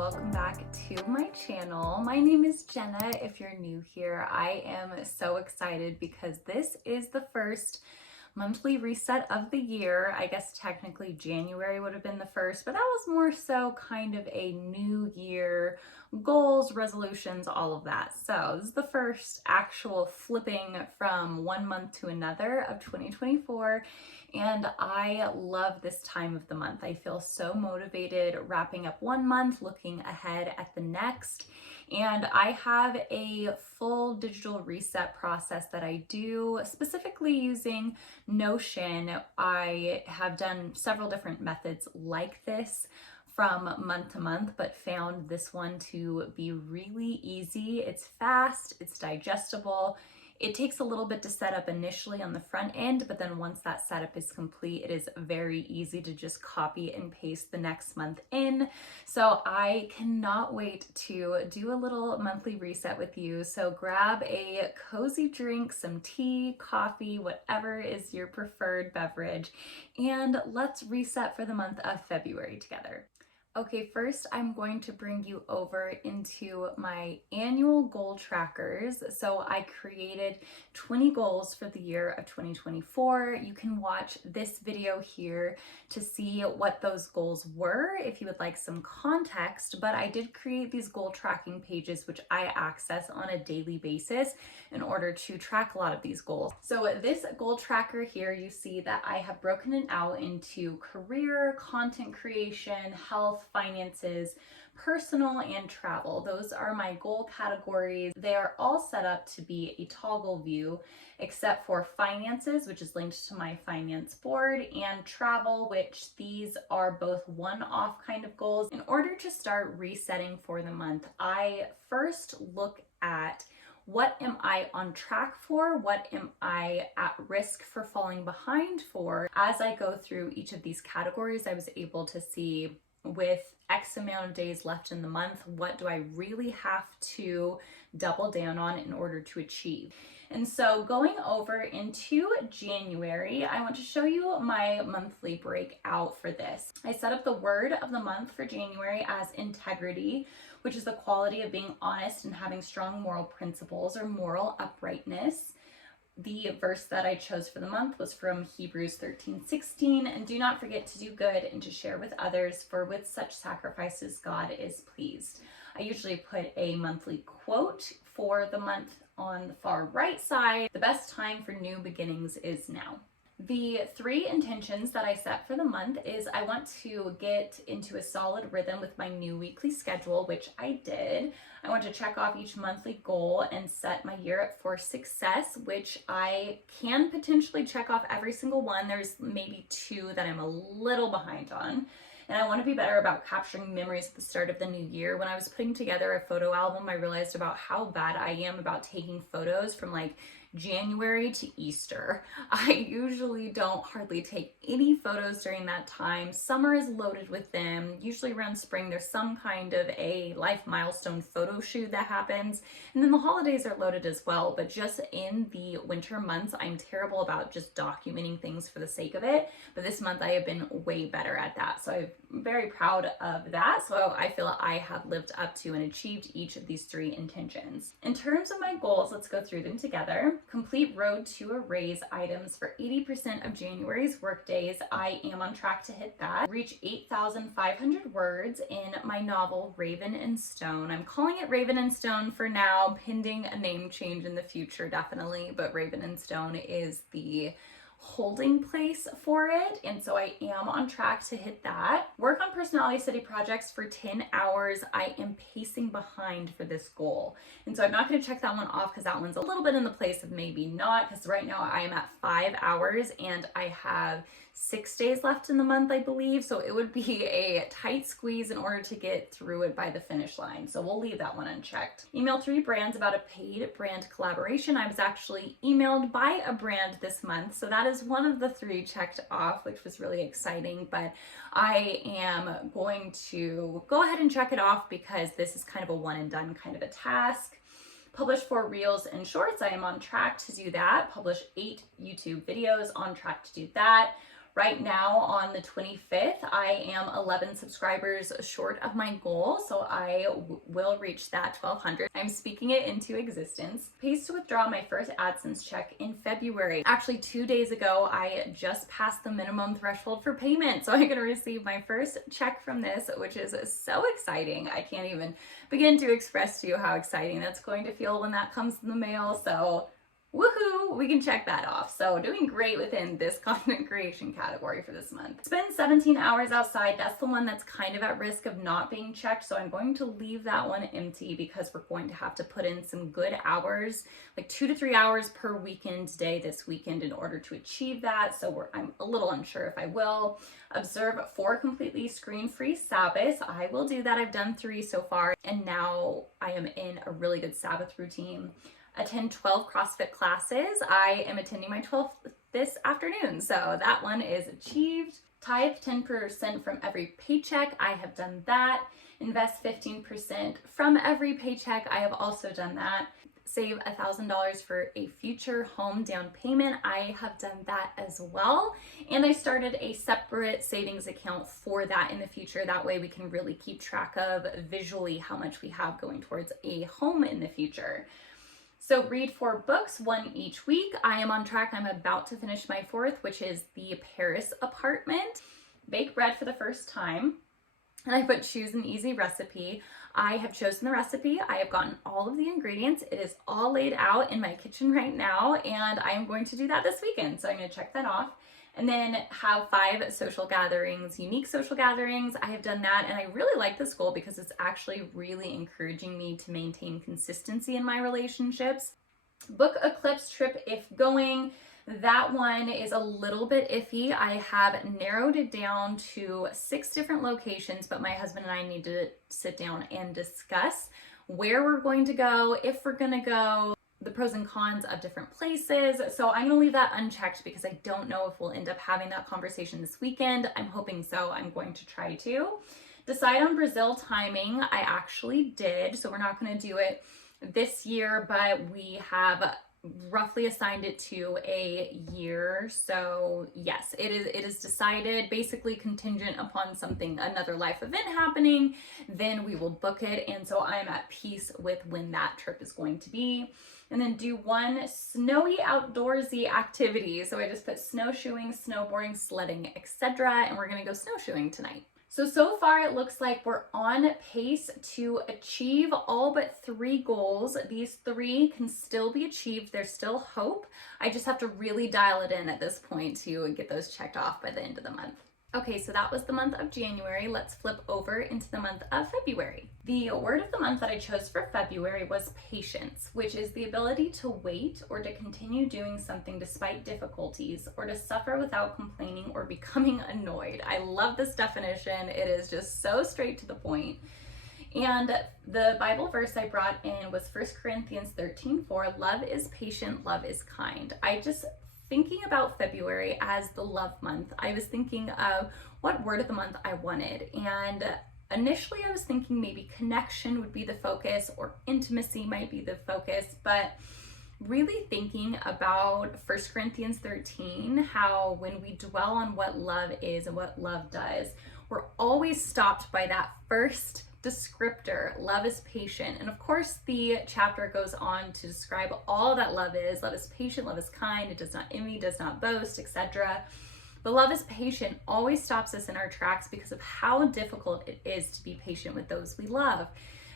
welcome back to my channel. My name is Jenna. If you're new here, I am so excited because this is the first monthly reset of the year. I guess technically January would have been the first, but that was more so kind of a new year, goals, resolutions, all of that. So this is the first actual flipping from one month to another of 2024. And I love this time of the month. I feel so motivated wrapping up one month, looking ahead at the next. And I have a full digital reset process that I do specifically using Notion. I have done several different methods like this from month to month, but found this one to be really easy. It's fast, it's digestible. It takes a little bit to set up initially on the front end, but then once that setup is complete, it is very easy to just copy and paste the next month in. So I cannot wait to do a little monthly reset with you. So grab a cozy drink, some tea, coffee, whatever is your preferred beverage, and let's reset for the month of February together. Okay, first I'm going to bring you over into my annual goal trackers. So I created 20 goals for the year of 2024. You can watch this video here to see what those goals were if you would like some context, but I did create these goal tracking pages which I access on a daily basis in order to track a lot of these goals. So this goal tracker here, you see that I have broken it out into career, content creation, health, finances, personal, and travel. Those are my goal categories. They are all set up to be a toggle view, except for finances, which is linked to my finance board, and travel, which these are both one-off kind of goals. In order to start resetting for the month, I first look at what am I on track for? What am I at risk for falling behind for? As I go through each of these categories, I was able to see with X amount of days left in the month, what do I really have to double down on in order to achieve? And so going over into January, I want to show you my monthly breakout for this. I set up the word of the month for January as integrity, which is the quality of being honest and having strong moral principles or moral uprightness. The verse that I chose for the month was from Hebrews 13:16, and do not forget to do good and to share with others, for with such sacrifices God is pleased. I usually put a monthly quote for the month on the far right side. The best time for new beginnings is now. The 3 intentions that I set for the month is I want to get into a solid rhythm with my new weekly schedule, which I did. I want to check off each monthly goal and set my year up for success, which I can potentially check off every single one. There's maybe 2 that I'm a little behind on. And I want to be better about capturing memories at the start of the new year. When I was putting together a photo album, I realized about how bad I am about taking photos from like January to Easter. I usually don't hardly take any photos during that time. Summer is loaded with them. Usually around spring, there's some kind of a life milestone photo shoot that happens. And then the holidays are loaded as well. But just in the winter months, I'm terrible about just documenting things for the sake of it. But this month I have been way better at that. So I'm very proud of that. So I feel I have lived up to and achieved each of these 3 intentions. In terms of my goals, let's go through them together. Complete road to a raise items for 80% of January's work days. I am on track to hit that. Reach 8,500 words in my novel Raven and Stone. I'm calling it Raven and Stone for now, pending a name change in the future definitely, but Raven and Stone is the holding place for it, and so I am on track to hit that. Work on personality study projects for 10 hours. I am pacing behind for this goal, and so I'm not going to check that one off because that one's a little bit in the place of maybe not, because right now I am at 5 hours and I have 6 days left in the month, I believe, so it would be a tight squeeze in order to get through it by the finish line, so we'll leave that one unchecked. Email 3 brands about a paid brand collaboration. I was actually emailed by a brand this month, so that is one of the 3 checked off, which was really exciting, but I am going to go ahead and check it off because this is kind of a one and done kind of a task. Publish 4 reels and shorts. I am on track to do that. Publish 8 YouTube videos, on track to do that. Right now on the 25th, I am 11 subscribers short of my goal, so I will reach that 1200. I'm speaking it into existence. Pays to withdraw my first AdSense check in February. Actually, 2 days ago, I just passed the minimum threshold for payment, so I'm gonna receive my first check from this, which is so exciting. I can't even begin to express to you how exciting that's going to feel when that comes in the mail, so woohoo, we can check that off. So doing great within this content creation category for this month. Spend 17 hours outside. That's the one that's kind of at risk of not being checked. So I'm going to leave that one empty because we're going to have to put in some good hours, like 2 to 3 hours per weekend day this weekend in order to achieve that. So I'm a little unsure if I will. Observe 4 completely screen-free Sabbaths. I will do that. I've done 3 so far, and now I am in a really good Sabbath routine. Attend 12 CrossFit classes. I am attending my 12th this afternoon, so that one is achieved. Tithe 10% from every paycheck. I have done that. Invest 15% from every paycheck. I have also done that. Save $1,000 for a future home down payment. I have done that as well. And I started a separate savings account for that in the future. That way we can really keep track of visually how much we have going towards a home in the future. So read 4 books, 1 each week. I am on track. I'm about to finish my 4th, which is The Paris Apartment. Bake bread for the first time. And I put choose an easy recipe. I have chosen the recipe. I have gotten all of the ingredients. It is all laid out in my kitchen right now, and I am going to do that this weekend. So I'm going to check that off. And then have 5 social gatherings, unique social gatherings. I have done that, and I really like this goal because it's actually really encouraging me to maintain consistency in my relationships. Book a Eclipse trip if going. That one is a little bit iffy. I have narrowed it down to 6 different locations, but my husband and I need to sit down and discuss where we're going to go, if we're going to go, the pros and cons of different places. So I'm gonna leave that unchecked because I don't know if we'll end up having that conversation this weekend. I'm hoping so. I'm going to try to. Decide on Brazil timing. I actually did. So we're not gonna do it this year, but we have roughly assigned it to a year. So yes, it is decided, basically contingent upon something, another life event happening, then we will book it. And so I'm at peace with when that trip is going to be. And then do 1 snowy outdoorsy activity. So I just put snowshoeing, snowboarding, sledding, etc. And we're gonna go snowshoeing tonight. So far it looks like we're on pace to achieve all but 3 goals. These 3 can still be achieved. There's still hope. I just have to really dial it in at this point to get those checked off by the end of the month. Okay, so that was the month of January. Let's flip over into the month of February. The word of the month that I chose for February was patience, which is the ability to wait or to continue doing something despite difficulties, or to suffer without complaining or becoming annoyed. I love this definition. It is just so straight to the point. And the Bible verse I brought in was 1 Corinthians 13:4. Love is patient, love is kind. Thinking about February as the love month, I was thinking of what word of the month I wanted. And initially I was thinking maybe connection would be the focus, or intimacy might be the focus, but really thinking about 1 Corinthians 13, how when we dwell on what love is and what love does, we're always stopped by that first descriptor. Love is patient. And of course the chapter goes on to describe all that love is. Love is patient, love is kind, it does not envy, does not boast, etc. But love is patient always stops us in our tracks because of how difficult it is to be patient with those we love,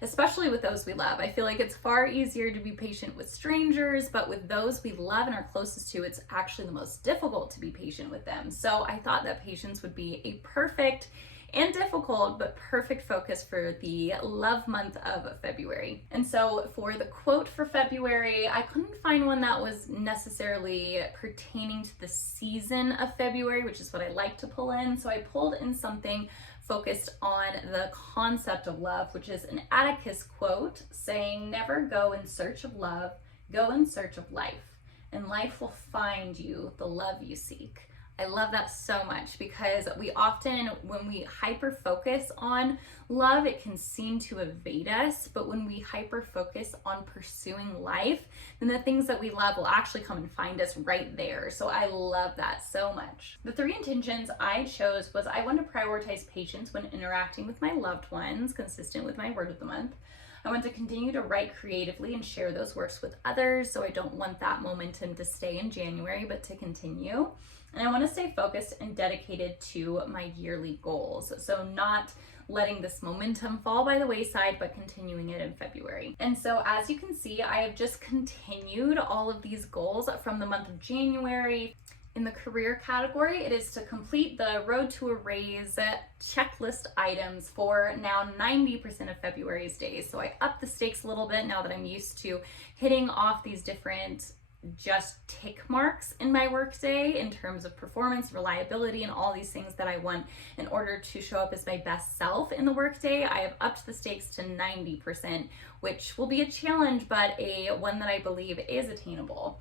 especially with those we love. I feel like it's far easier to be patient with strangers, but with those we love and are closest to, it's actually the most difficult to be patient with them. So I thought that patience would be a perfect and difficult but perfect focus for the love month of February. And so for the quote for February, I couldn't find one that was necessarily pertaining to the season of February, which is what I like to pull in. So I pulled in something focused on the concept of love, which is an Atticus quote saying, "Never go in search of love, go in search of life, and life will find you the love you seek." I love that so much because we often, when we hyper focus on love, it can seem to evade us. But when we hyper focus on pursuing life, then the things that we love will actually come and find us right there. So I love that so much. The 3 intentions I chose was I want to prioritize patience when interacting with my loved ones, consistent with my word of the month. I want to continue to write creatively and share those works with others. So I don't want that momentum to stay in January, but to continue. And I want to stay focused and dedicated to my yearly goals. So not letting this momentum fall by the wayside, but continuing it in February. And so as you can see, I have just continued all of these goals from the month of January. In the career category, it is to complete the Road to a Raise checklist items for now 90% of February's days. So I upped the stakes a little bit now that I'm used to hitting off these different just tick marks in my workday in terms of performance, reliability, and all these things that I want in order to show up as my best self in the workday. I have upped the stakes to 90%, which will be a challenge, but one that I believe is attainable.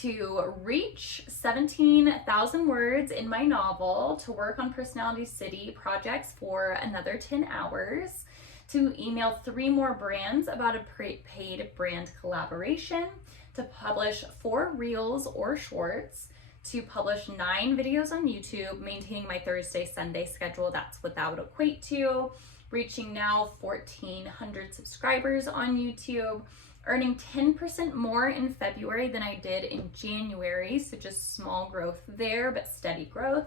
To reach 17,000 words in my novel, to work on Personality City projects for another 10 hours, to email 3 more brands about a paid brand collaboration, to publish 4 reels or shorts, to publish 9 videos on YouTube, maintaining my Thursday, Sunday schedule. That's what that would equate to. Reaching now 1,400 subscribers on YouTube, earning 10% more in February than I did in January. So just small growth there, but steady growth.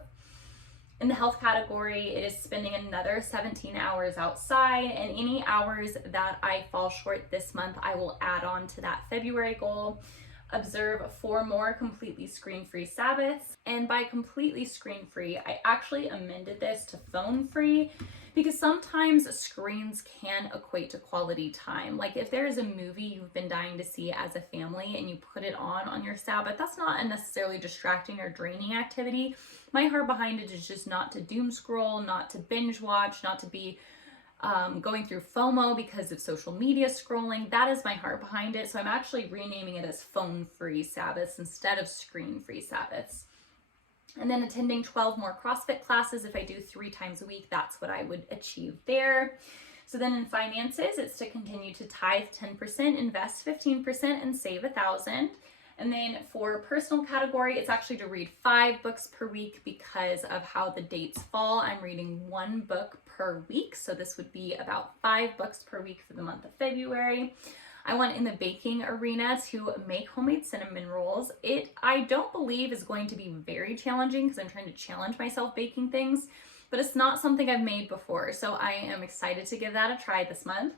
In the health category, it is spending another 17 hours outside, and any hours that I fall short this month, I will add on to that February goal. Observe 4 more completely screen-free Sabbaths. And by completely screen-free, I actually amended this to phone-free because sometimes screens can equate to quality time. Like if there is a movie you've been dying to see as a family and you put it on your Sabbath, that's not a necessarily distracting or draining activity. My heart behind it is just not to doom scroll, not to binge watch, not to be going through FOMO because of social media scrolling. That is my heart behind it. So I'm actually renaming it as phone-free Sabbaths instead of screen-free Sabbaths. And then attending 12 more CrossFit classes. If I do 3 times a week, that's what I would achieve there. So then in finances, it's to continue to tithe 10%, invest 15%, and save 1,000. And then for personal category, it's actually to read 5 books per week because of how the dates fall. I'm reading 1 book per week. So this would be about 5 books per week for the month of February. I want in the baking arena to make homemade cinnamon rolls. I don't believe is going to be very challenging because I'm trying to challenge myself baking things, but it's not something I've made before. So I am excited to give that a try this month.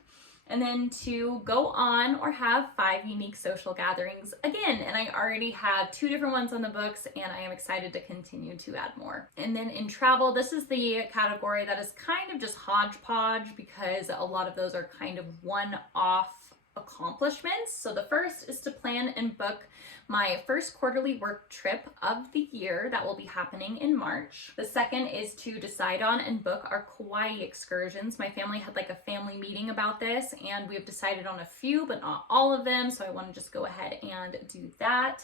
And then to go on or have 5 unique social gatherings again. And I already have 2 different ones on the books, and I am excited to continue to add more. And then in travel, this is the category that is kind of just hodgepodge because a lot of those are kind of one-off accomplishments. So the first is to plan and book my first quarterly work trip of the year that will be happening in March. The second is to decide on and book our Kauai excursions. My family had like a family meeting about this, and we have decided on a few, but not all of them. So I want to just go ahead and do that.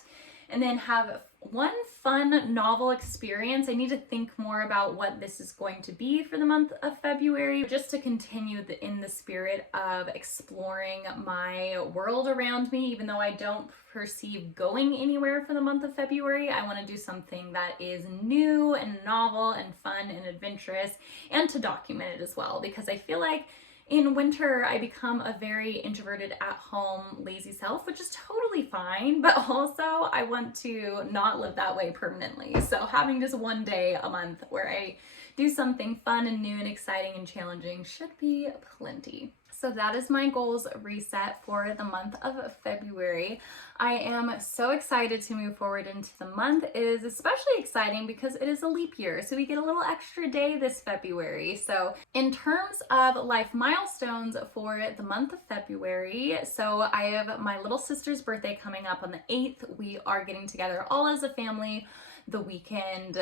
And then have 1 fun novel experience. I need to think more about what this is going to be for the month of February, just to continue in the spirit of exploring my world around me. Even though I don't perceive going anywhere for the month of February, I want to do something that is new and novel and fun and adventurous, and to document it as well, because I feel like in winter, I become a very introverted, at-home, lazy self, which is totally fine, but also I want to not live that way permanently. So having just 1 day a month where I do something fun and new and exciting and challenging should be plenty. So that is my goals reset for the month of February. I am so excited to move forward into the month. It is especially exciting because it is a leap year, so we get a little extra day this February. So in terms of life milestones for the month of February, so I have my little sister's birthday coming up on the 8th. We are getting together all as a family the weekend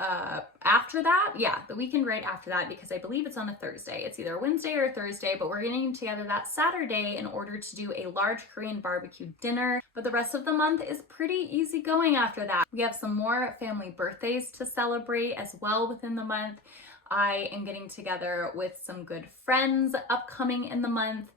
after that. Yeah, the weekend right after that, because I believe it's on a Thursday. It's either a Wednesday or a Thursday, but we're getting together that Saturday in order to do a large Korean barbecue dinner. But the rest of the month is pretty easy going after that. We have some more family birthdays to celebrate as well within the month. I am getting together with some good friends upcoming in the month,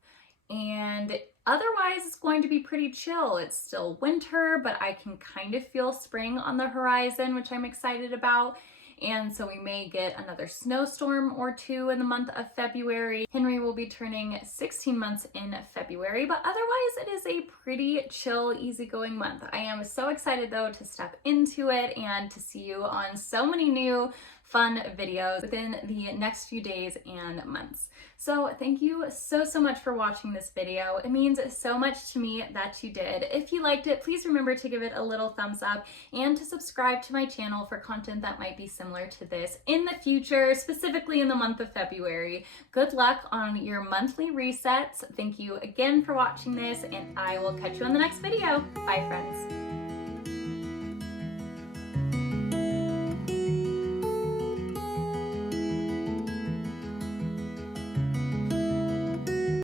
and otherwise it's going to be pretty chill. It's still winter, but I can kind of feel spring on the horizon, which I'm excited about. And so we may get another snowstorm or two in the month of February. Henry will be turning 16 months in February, but otherwise it is a pretty chill, easygoing month. I am so excited though to step into it and to see you on so many new fun videos within the next few days and months. So thank you so much for watching this video. It means so much to me that you did. If you liked it, please remember to give it a little thumbs up and to subscribe to my channel for content that might be similar to this in the future, specifically in the month of February. Good luck on your monthly resets. Thank you again for watching this, and I will catch you on the next video. Bye, friends.